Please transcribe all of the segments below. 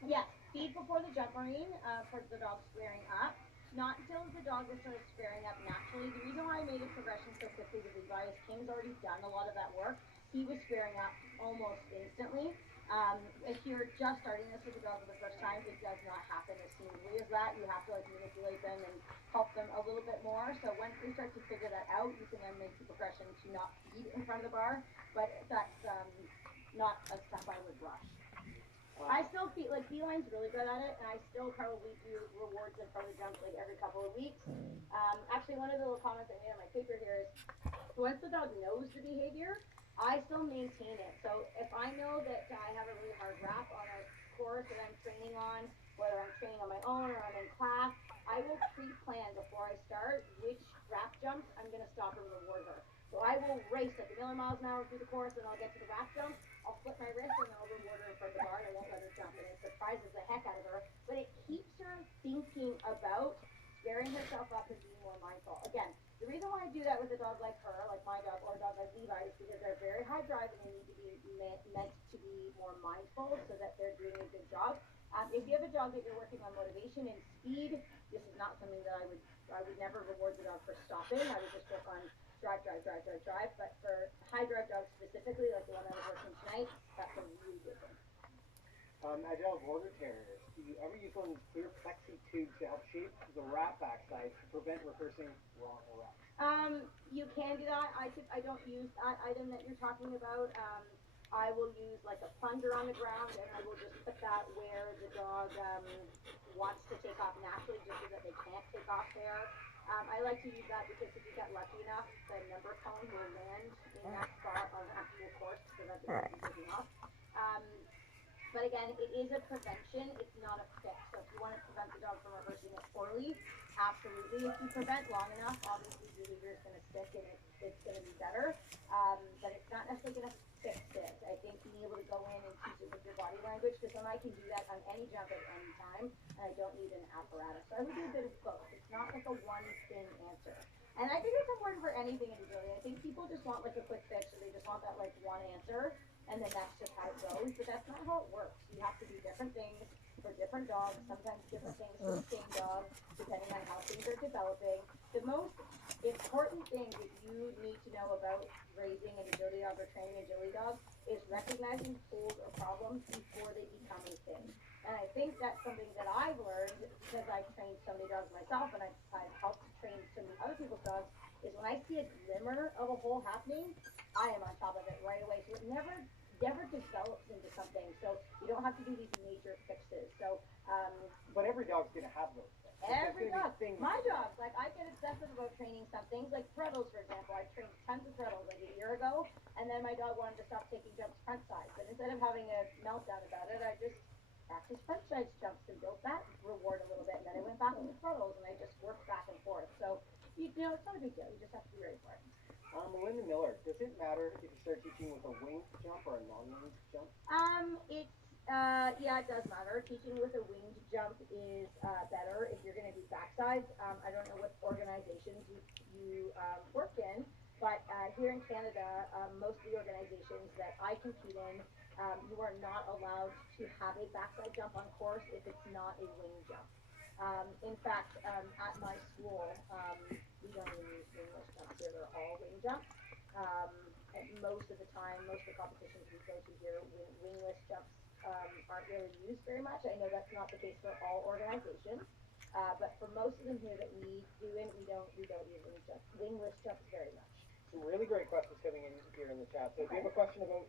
Yeah, feed before the jump, Marine, for the dog squaring up. Not until the dog was sort of squaring up naturally. The reason why I made a progression so quickly with Levi is King's already done a lot of that work. He was squaring up almost instantly. If you're just starting this with a dog for the first time, it does not happen as smoothly as that. You have to like manipulate them and help them a little bit more. So once they start to figure that out, you can then make the progression to not feed in front of the bar. But that's not a step I would rush. I still feel like Beeline's really good at it, and I still probably do rewards in front of jumps like every couple of weeks. Actually, one of the little comments I made on my paper here is once the dog knows the behavior, I still maintain it. So if I know that I have a really hard wrap on a course that I'm training on, whether I'm training on my own or I'm in class, I will pre-plan before I start which wrap jumps I'm going to stop and reward her. So I will race like a million miles an hour through the course, and I'll get to the wrap jump. I'll flip my wrist and I'll reward her in front of the bar, and I won't let her jump. And it surprises the heck out of her, but it keeps her thinking about squaring herself up and being more mindful. Again, the reason why I do that with a dog like her, like my dog, or a dog like Levi, is because they're very high drive and they need to be meant to be more mindful so that they're doing a good job. If you have a dog that you're working on motivation and speed, this is not something that I would never reward the dog for stopping. I would just work on drive, drive, drive, drive, drive. But for high drive dogs specifically, like the one I was working tonight, that's a really good thing. Agile border terriers. Do you ever use one of these clear plexi tubes to help shape the wrap backside to prevent rehearsing wrong wrap? You can do that. I don't use that item that you're talking about. I will use like a plunger on the ground, and I will just put that where the dog wants to take off naturally, just so that they can't take off there. I like to use that because if you get lucky enough, the number cone will land in that spot on the actual course to prevent the dog from taking off. Um, but again, it is a prevention. It's not a fix. So if you want to prevent the dog from rehearsing it poorly, absolutely. If you prevent long enough, obviously behavior is going to stick and it's going to be better. But it's not necessarily going to fix it. I think being able to go in and teach it with your body language, because then I can do that on any jump at any time, and I don't need an apparatus. So I would do a bit of both. It's not like a one thing answer. And I think it's important for anything in agility. I think people just want like a quick fix, or they just want that like one answer, and then that's just how it goes. But that's not how it works. You have to do different things for different dogs, sometimes different things for the same dog, depending on how things are developing. The most important thing that you need to know about raising an agility dog or training an agility dog is recognizing holes or problems before they become a thing. And I think that's something that I've learned because I've trained so many dogs myself, and I've helped to train so many other people's dogs, is when I see a glimmer of a hole happening, I am on top of it right away. So it never develops into something. So you don't have to do these major fixes. So But every dog's going to have those things. every dog, my dogs, like I get obsessive about training some things, like threadles, for example. I trained tons of threadles like a year ago, and then my dog wanted to stop taking jumps front side. But instead of having a meltdown about it, I just practiced front side jumps and built that reward a little bit. And then I went back into threadles and I just worked back and forth. So you know, it's not a big deal. You just have to be ready for it. Melinda Miller, does it matter if you start teaching with a winged jump or a non-winged jump? It's yeah, it does matter. Teaching with a winged jump is better if you're going to do backsides. I don't know what organizations you work in, but here in Canada, most of the organizations that I compete in, you are not allowed to have a backside jump on course if it's not a wing jump. In fact, at my school, we don't even use wingless jumps here. They're all wing jumps. Um, and most of the time, most of the competitions we go to here, wingless jumps aren't really used very much. I know that's not the case for all organizations, but for most of them here that we do in, we don't use wingless jumps very much. Some really great questions coming in here in the chat. So if you Okay. have a question about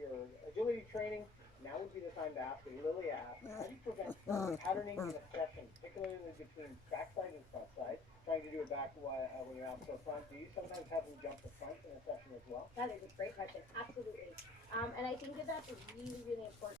your agility training, now would be the time to ask it. Lily asked, how do you prevent patterning in a session, particularly between backside and front side? Trying to do it back when you're out to front. Do you sometimes have them jump to front in a session as well? That is a great question. Absolutely. And I think that that's really, really important.